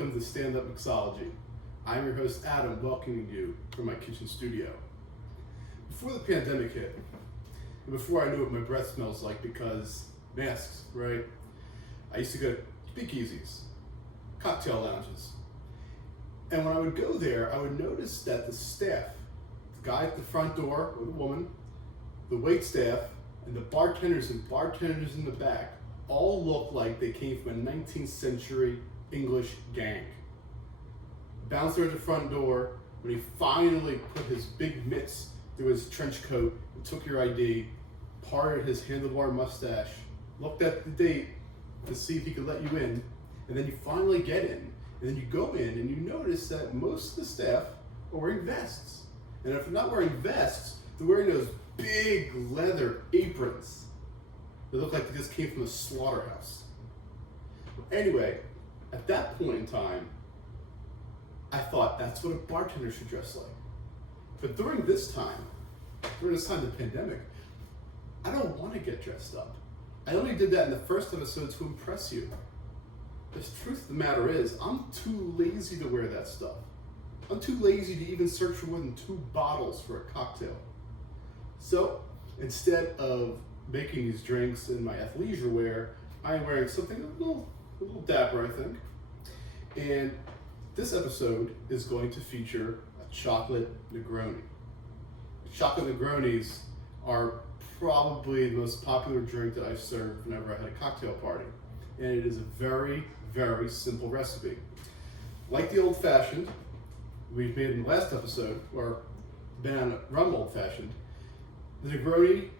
welcome to Stand-Up Mixology. I'm your host Adam, welcoming you from my kitchen studio. Before the pandemic hit, and before I knew what my breath smells like because masks, right? I used to go to speakeasies, cocktail lounges. And when I would go there, I would notice that the staff, the guy at the front door or the woman, the wait staff, and the bartenders and bartenders in the back all looked like they came from a 19th century English gang. The bouncer at the front door, when he finally put his big mitts through his trench coat and took your ID, parted his handlebar mustache, looked at the date to see if he could let you in, and then you finally get in. And then you go in and you notice that most of the staff are wearing vests. And if they're not wearing vests, they're wearing those big leather aprons. They look like they just came from a slaughterhouse. Anyway, at that point in time, I thought that's what a bartender should dress like. But during this time of the pandemic, I don't want to get dressed up. I only did that in the first episode to impress you. The truth of the matter is, I'm too lazy to wear that stuff. I'm too lazy to even search for more than 2 bottles for a cocktail. So, instead of making these drinks in my athleisure wear, I am wearing something a little dapper, I think. And this episode is going to feature a chocolate Negroni. Chocolate Negronis are probably the most popular drink that I serve whenever I had a cocktail party. And it is a very, very simple recipe. Like the old fashioned, we've made in the last episode, or banana rum old fashioned, the Negroni,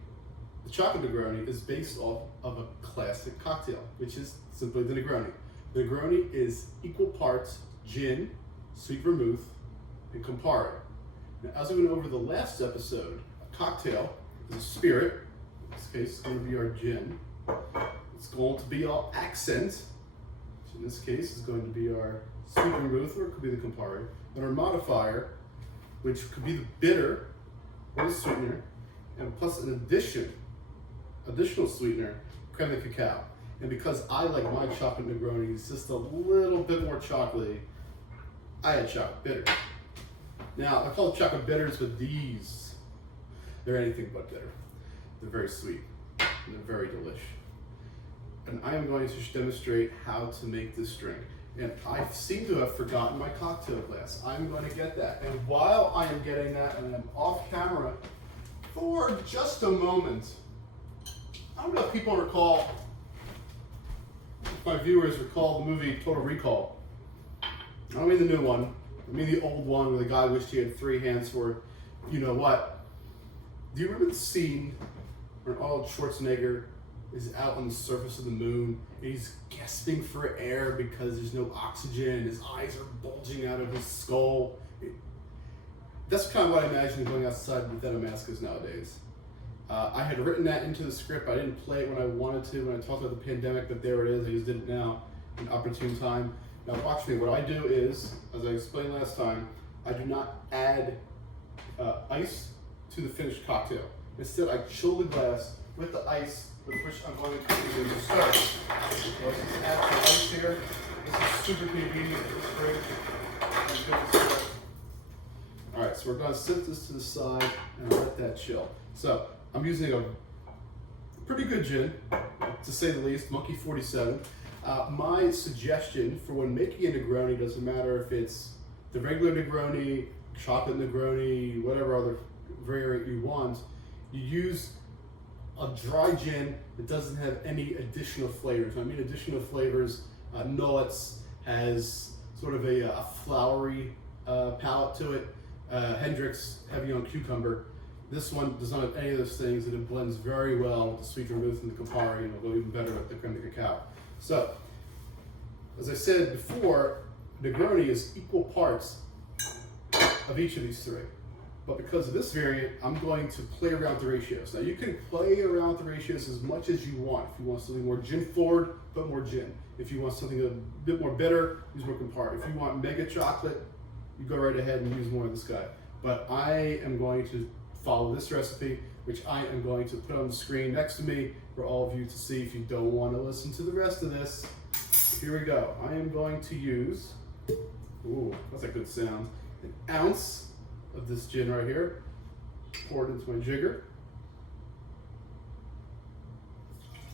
the chocolate Negroni, is based off of a classic cocktail, which is simply the Negroni. The Negroni is equal parts gin, sweet vermouth, and Campari. Now, as we went over the last episode, a cocktail is a spirit. In this case, it's going to be our gin. It's going to be our accent, which in this case is going to be our sweet vermouth, or it could be the Campari, and our modifier, which could be the bitter or the sweetener, and plus an additional sweetener, creme de cacao. And because I like my chocolate Negronis just a little bit more chocolatey, I had chocolate bitter. Now, I call it chocolate bitters, but these, they're anything but bitter. They're very sweet, and they're very delicious. And I am going to demonstrate how to make this drink. And I seem to have forgotten my cocktail glass. I'm going to get that. And while I am getting that, and I'm off camera for just a moment, I don't know if people recall, if my viewers recall the movie Total Recall. I don't mean the new one. I mean the old one where the guy wished he had 3 hands for you know what. Do you remember the scene where Arnold Schwarzenegger is out on the surface of the moon and he's gasping for air because there's no oxygen, his eyes are bulging out of his skull? That's kind of what I imagine going outside with denim masks nowadays. I had written that into the script. I didn't play it when I wanted to, when I talked about the pandemic, but there it is. I just did it now, in opportune time. Now watch me. What I do is, as I explained last time, I do not add ice to the finished cocktail. Instead, I chill the glass with the ice, with which I'm going to begin to stir. So let's just add some ice here. This is super convenient for this drink. And good to stir. All right, so we're going to set this to the side and let that chill. So I'm using a pretty good gin, to say the least, Monkey 47. My suggestion for when making a Negroni, doesn't matter if it's the regular Negroni, chocolate Negroni, whatever other variant you want, you use a dry gin that doesn't have any additional flavors. I mean additional flavors, Nullets has sort of a flowery palate to it. Hendrick's heavy on cucumber. This one does not have any of those things, and it blends very well with the sweet vermouth and the Campari, and it'll go even better with the creme de cacao. So, as I said before, Negroni is equal parts of each of these 3. But because of this variant, I'm going to play around with the ratios. Now you can play around with the ratios as much as you want. If you want something more gin forward, put more gin. If you want something a bit more bitter, use more Campari. If you want mega chocolate, you go right ahead and use more of this guy. But I am going to follow this recipe, which I am going to put on the screen next to me for all of you to see if you don't want to listen to the rest of this. Here we go. I am going to use Ooh, that's a good sound. An ounce of this gin right here. Pour it into my jigger.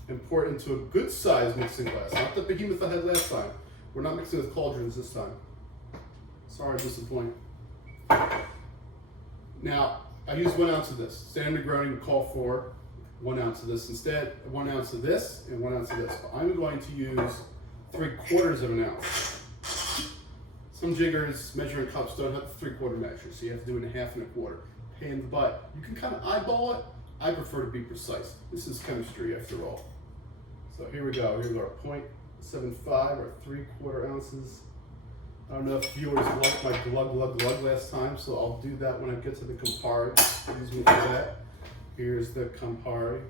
And pour it into a good sized mixing glass. Not the behemoth I had last time. We're not mixing with cauldrons this time. Sorry to disappoint. Now, I use 1 ounce of this. Standard Negroni would call for 1 ounce of this instead. 1 ounce of this and 1 ounce of this. But I'm going to use 3/4 of an ounce. Some jiggers, measuring cups don't have the 3/4 measure, so you have to do it in 1/2 and 1/4. Pain in the butt. You can kind of eyeball it. I prefer to be precise. This is chemistry after all. So here we go. Here's our 0.75 or 3/4 ounces. I don't know if viewers liked my glug glug glug last time, so I'll do that when I get to the Campari. Excuse me for that. Here's the Campari.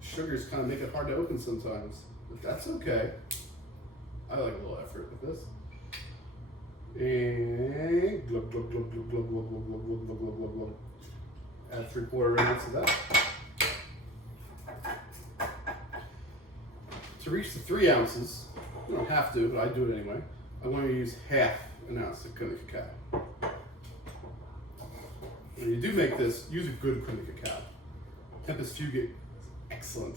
Sugars kind of make it hard to open sometimes, but that's okay. I like a little effort with this. And glug glug glug glug glug glug glug glug glug glug glug glug glug. Add 3/4 ounce of that. To reach the 3 ounces, you don't have to, but I do it anyway. I'm going to use 1/2 an ounce of cream of cacao. When you do make this, use a good cream of cacao. Tempus Fugit is excellent.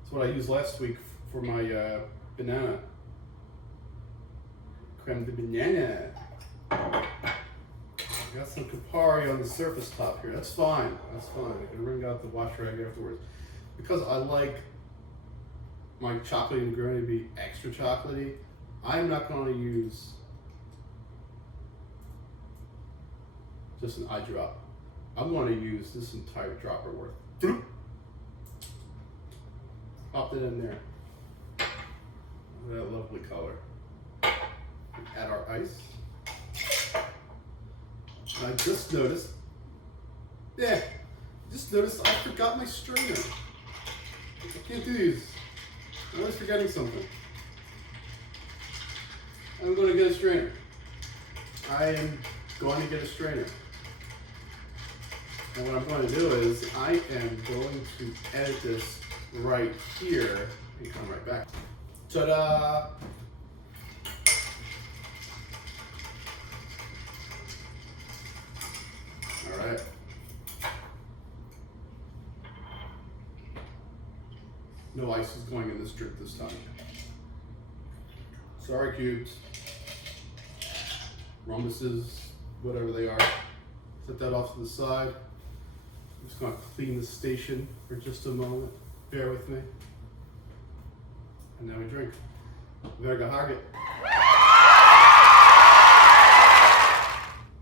That's what I used last week for my banana. Creme de banana. Got some Campari on the surface top here. That's fine. That's fine. I can wring out the wash rag afterwards. Because I like my chocolatey Negroni to be extra chocolatey, I'm not going to use just an eye drop. I'm going to use this entire dropper worth. Pop it in there. That lovely color. Add our ice. And I just noticed, I forgot my strainer. I can't do these. I'm always forgetting something. I'm going to get a strainer. I am going to get a strainer. And what I'm going to do is I am going to edit this right here and come right back. Ta-da! All right. No ice is going in this drip this time. Sorry, cubes. Rhombuses, whatever they are. Set that off to the side. I'm just going to clean the station for just a moment. Bear with me. And now we drink. Verga Haget.